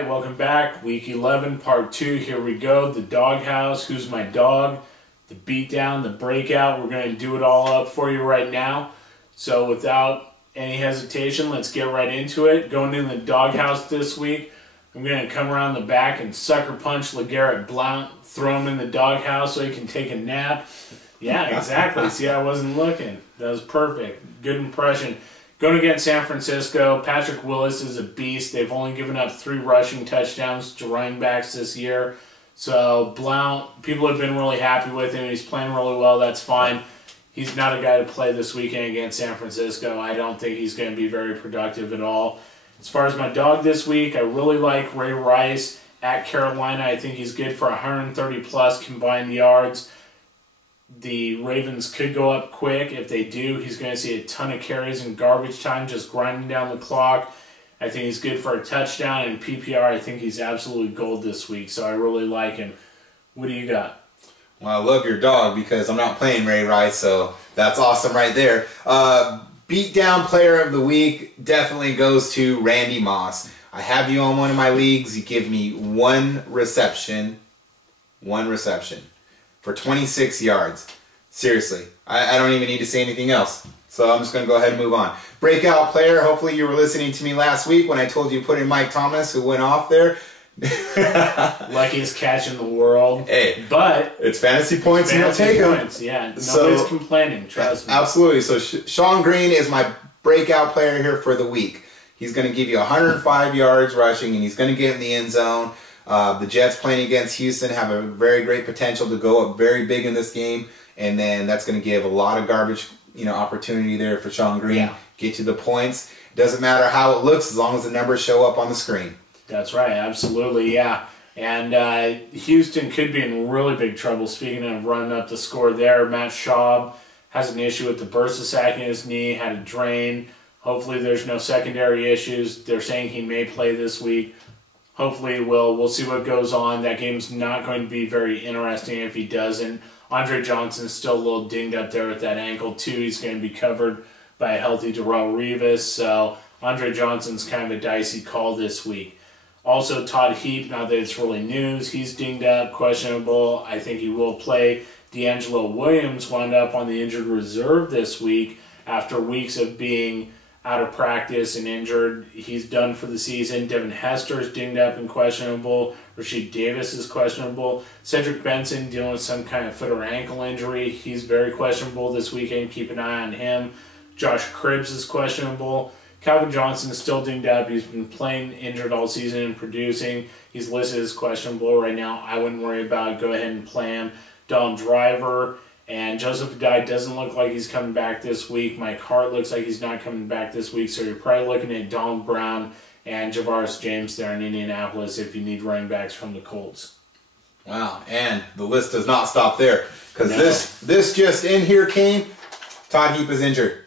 right, welcome back. Week 11, part 2. Here we go. The doghouse. Who's my dog? The beatdown, the breakout. We're going to do it all up for you right now. So without any hesitation, let's get right into it. Going in the doghouse this week, I'm going to come around the back and sucker punch LeGarrette Blount, throw him in the doghouse so he can take a nap. Yeah, exactly. See, I wasn't looking. That was perfect. Good impression. Going against San Francisco, Patrick Willis is a beast. They've only given up 3 rushing touchdowns to running backs this year. So Blount, people have been really happy with him. He's playing really well. That's fine. He's not a guy to play this weekend against San Francisco. I don't think he's going to be very productive at all. As far as my dog this week, I really like Ray Rice at Carolina. I think he's good for 130-plus combined yards. The Ravens could go up quick. If they do, he's going to see a ton of carries in garbage time, just grinding down the clock. I think he's good for a touchdown. And PPR, I think he's absolutely gold this week, so I really like him. What do you got? Well, I love your dog because I'm not playing Ray Rice, so that's awesome right there. Beatdown player of the week definitely goes to Randy Moss. I have you on one of my leagues. You give me one reception for 26 yards. Seriously, I don't even need to say anything else. So I'm just going to go ahead and move on. Breakout player, hopefully you were listening to me last week when I told you to put in Mike Thomas, who went off there. Luckiest catch in the world. Hey, but it's fantasy points and you'll take them. Yeah, nobody's complaining, trust me. Absolutely. So Sean Green is my breakout player here for the week. He's going to give you 105 yards rushing, and he's going to get in the end zone. The Jets playing against Houston have a very great potential to go up very big in this game, and then that's going to give a lot of garbage, opportunity there for Sean Green. Yeah. Get you the points. Doesn't matter how it looks as long as the numbers show up on the screen. That's right, absolutely, yeah. And Houston could be in really big trouble. Speaking of running up the score there, Matt Schaub has an issue with the bursa sac in his knee, had a drain. Hopefully there's no secondary issues. They're saying he may play this week. Hopefully he will. We'll see what goes on. That game's not going to be very interesting if he doesn't. Andre Johnson's still a little dinged up there with that ankle, too. He's going to be covered by a healthy Darrelle Revis. So Andre Johnson's kind of a dicey call this week. Also, Todd Heap, now that it's really news, he's dinged up, questionable. I think he will play. D'Angelo Williams wound up on the injured reserve this week after weeks of being out of practice and injured. He's done for the season. Devin Hester is dinged up and questionable. Rasheed Davis is questionable. Cedric Benson dealing with some kind of foot or ankle injury. He's very questionable this weekend. Keep an eye on him. Josh Cribbs is questionable. Calvin Johnson is still dinged up. He's been playing injured all season and producing. He's listed as questionable right now. I wouldn't worry about it. Go ahead and play him. Don Driver and Joseph Adai doesn't look like he's coming back this week. Mike Hart looks like he's not coming back this week. So you're probably looking at Donald Brown and Javaris James there in Indianapolis if you need running backs from the Colts. Wow, and the list does not stop there. Because this just in here, Caine, Todd Heap is injured.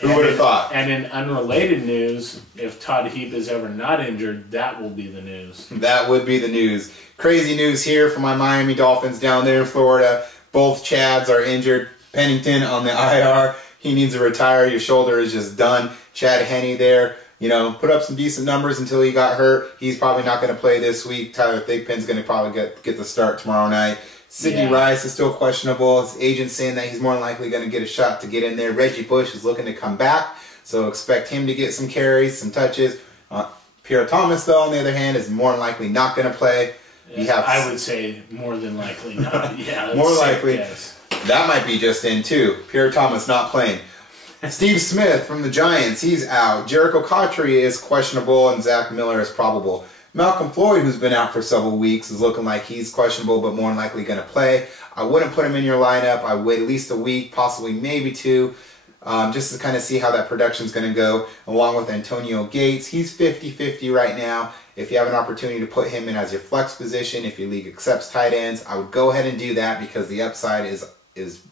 Who would have thought? And in unrelated news, if Todd Heap is ever not injured, that will be the news. That would be the news. Crazy news here for my Miami Dolphins down there in Florida. Both Chads are injured. Pennington on the IR. He needs to retire. Your shoulder is just done. Chad Henne there, put up some decent numbers until he got hurt. He's probably not going to play this week. Tyler Thigpen's going to probably get the start tomorrow night. Sidney Rice is still questionable. His agent's saying that he's more than likely going to get a shot to get in there. Reggie Bush is looking to come back, so expect him to get some carries, some touches. Pierre Thomas, though, on the other hand, is more than likely not going to play. I would say more than likely not. Yeah, more likely. That might be just in, too. Pierre Thomas not playing. Steve Smith from the Giants, he's out. Jericho Cotchery is questionable, and Zach Miller is probable. Malcolm Floyd, who's been out for several weeks, is looking like he's questionable, but more than likely going to play. I wouldn't put him in your lineup. I would wait at least a week, possibly maybe 2, just to kind of see how that production's going to go, along with Antonio Gates. He's 50-50 right now. If you have an opportunity to put him in as your flex position, if your league accepts tight ends, I would go ahead and do that because the upside is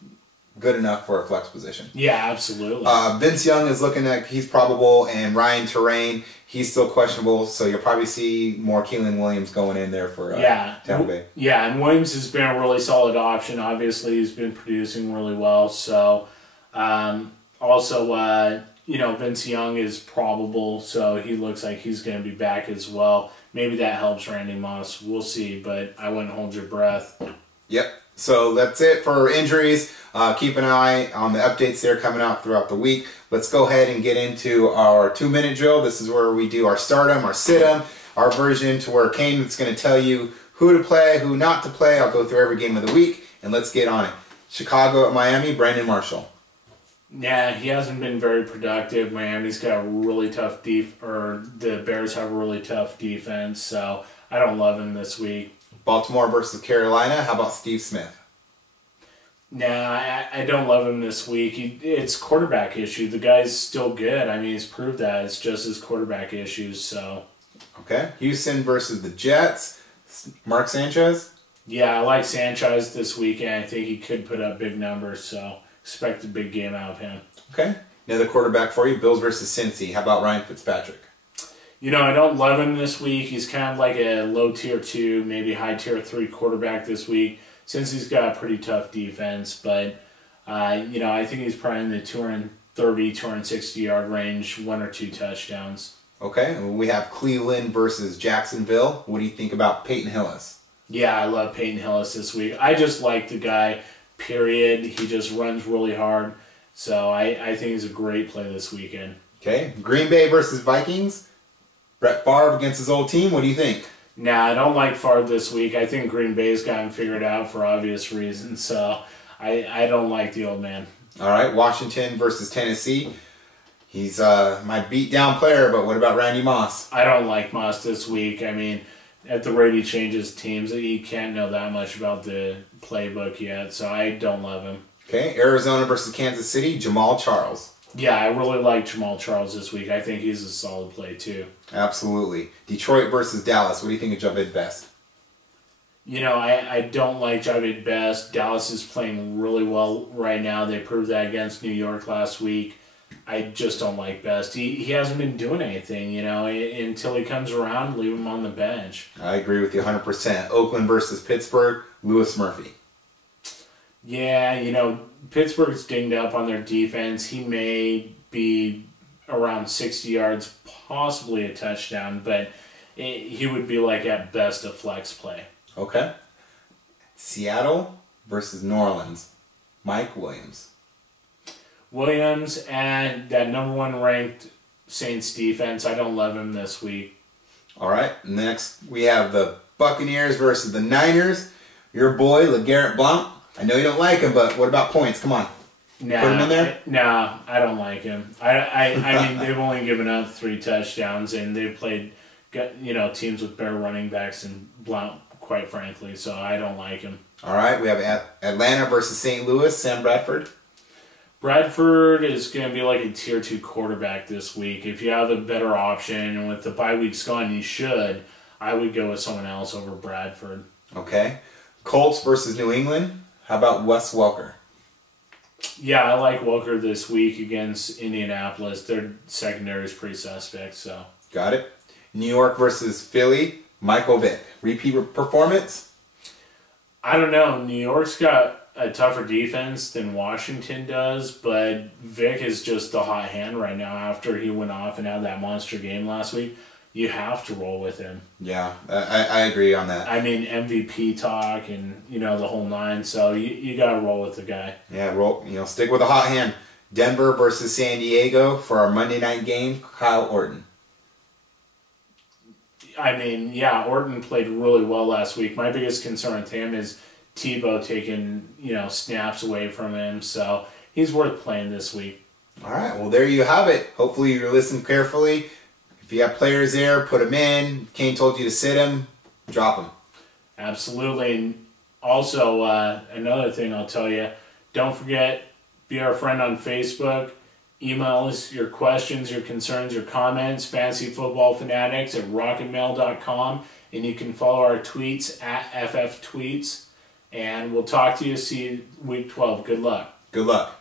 good enough for a flex position. Yeah, absolutely. Vince Young is looking like he's probable, and Ryan Terrain, he's still questionable, so you'll probably see more Keelan Williams going in there for Tampa Bay. Yeah, and Williams has been a really solid option. Obviously, he's been producing really well. So, Vince Young is probable, so he looks like he's going to be back as well. Maybe that helps Randy Moss. We'll see, but I wouldn't hold your breath. Yep. So that's it for injuries. Keep an eye on the updates there coming out throughout the week. Let's go ahead and get into our 2-minute drill. This is where we do our stardom, our sit-em, our version to where Caine is going to tell you who to play, who not to play. I'll go through every game of the week, and let's get on it. Chicago at Miami, Brandon Marshall. Yeah, he hasn't been very productive. Miami's got a really tough the Bears have a really tough defense, so I don't love him this week. Baltimore versus Carolina, how about Steve Smith? Nah, I don't love him this week. It's quarterback issue. The guy's still good. I mean, he's proved that. It's just his quarterback issues, so. Okay. Houston versus the Jets, Mark Sanchez? Yeah, I like Sanchez this week, and I think he could put up big numbers, so expect a big game out of him. Okay. Another quarterback for you, Bills versus Cincy. How about Ryan Fitzpatrick? I don't love him this week. He's kind of like a low tier 2, maybe high tier 3 quarterback this week, since he's got a pretty tough defense. But, I think he's probably in the 230, 260-yard range, 1 or 2 touchdowns. Okay. We have Cleveland versus Jacksonville. What do you think about Peyton Hillis? Yeah, I love Peyton Hillis this week. I just like the guy, period. He just runs really hard. So I think he's a great play this weekend. Okay. Green Bay versus Vikings. Brett Favre against his old team. What do you think? Nah, I don't like Favre this week. I think Green Bay's got him figured out for obvious reasons. So I don't like the old man. All right. Washington versus Tennessee. He's my beat-down player, but what about Randy Moss? I don't like Moss this week. I mean, at the rate he changes teams, he can't know that much about the playbook yet. So I don't love him. Okay. Arizona versus Kansas City. Jamal Charles. Yeah, I really like Jamal Charles this week. I think he's a solid play, too. Absolutely. Detroit versus Dallas. What do you think of Javid Best? I don't like Javid Best. Dallas is playing really well right now. They proved that against New York last week. I just don't like Best. He hasn't been doing anything, until he comes around, leave him on the bench. I agree with you 100%. Oakland versus Pittsburgh. Lewis Murphy. Yeah, Pittsburgh's dinged up on their defense. He may be around 60 yards, possibly a touchdown, but he would be like at best a flex play. Okay. Seattle versus New Orleans. Mike Williams. Williams and that number 1 ranked Saints defense. I don't love him this week. All right. Next, we have the Buccaneers versus the Niners. Your boy, LeGarrette Blount. I know you don't like him, but what about points? Come on. Nah, put him in there? Nah, I don't like him. I mean, they've only given up 3 touchdowns, and they've played, teams with better running backs than Blount, quite frankly, so I don't like him. All right, we have Atlanta versus St. Louis, Sam Bradford. Bradford is going to be like a tier 2 quarterback this week. If you have a better option, and with the bye weeks gone, you should, I would go with someone else over Bradford. Okay. Colts versus New England. How about Wes Welker? Yeah, I like Welker this week against Indianapolis. Their secondary is pretty suspect, so. Got it. New York versus Philly, Michael Vick. Repeat performance? I don't know. New York's got a tougher defense than Washington does, but Vick is just the hot hand right now after he went off and had that monster game last week. You have to roll with him. Yeah, I agree on that. I mean, MVP talk and, the whole 9, so you got to roll with the guy. Yeah, stick with a hot hand. Denver versus San Diego for our Monday night game, Kyle Orton. I mean, yeah, Orton played really well last week. My biggest concern with him is Tebow taking, snaps away from him, so he's worth playing this week. All right, well, there you have it. Hopefully you're listening carefully. If you have players there, put them in. If Caine told you to sit them, drop them. Absolutely. And also, another thing I'll tell you, don't forget, be our friend on Facebook. Email us your questions, your concerns, your comments, fantasyfootballfanatics@rocketmail.com. And you can follow our tweets @FFTweets. And we'll talk to you. See you week 12. Good luck. Good luck.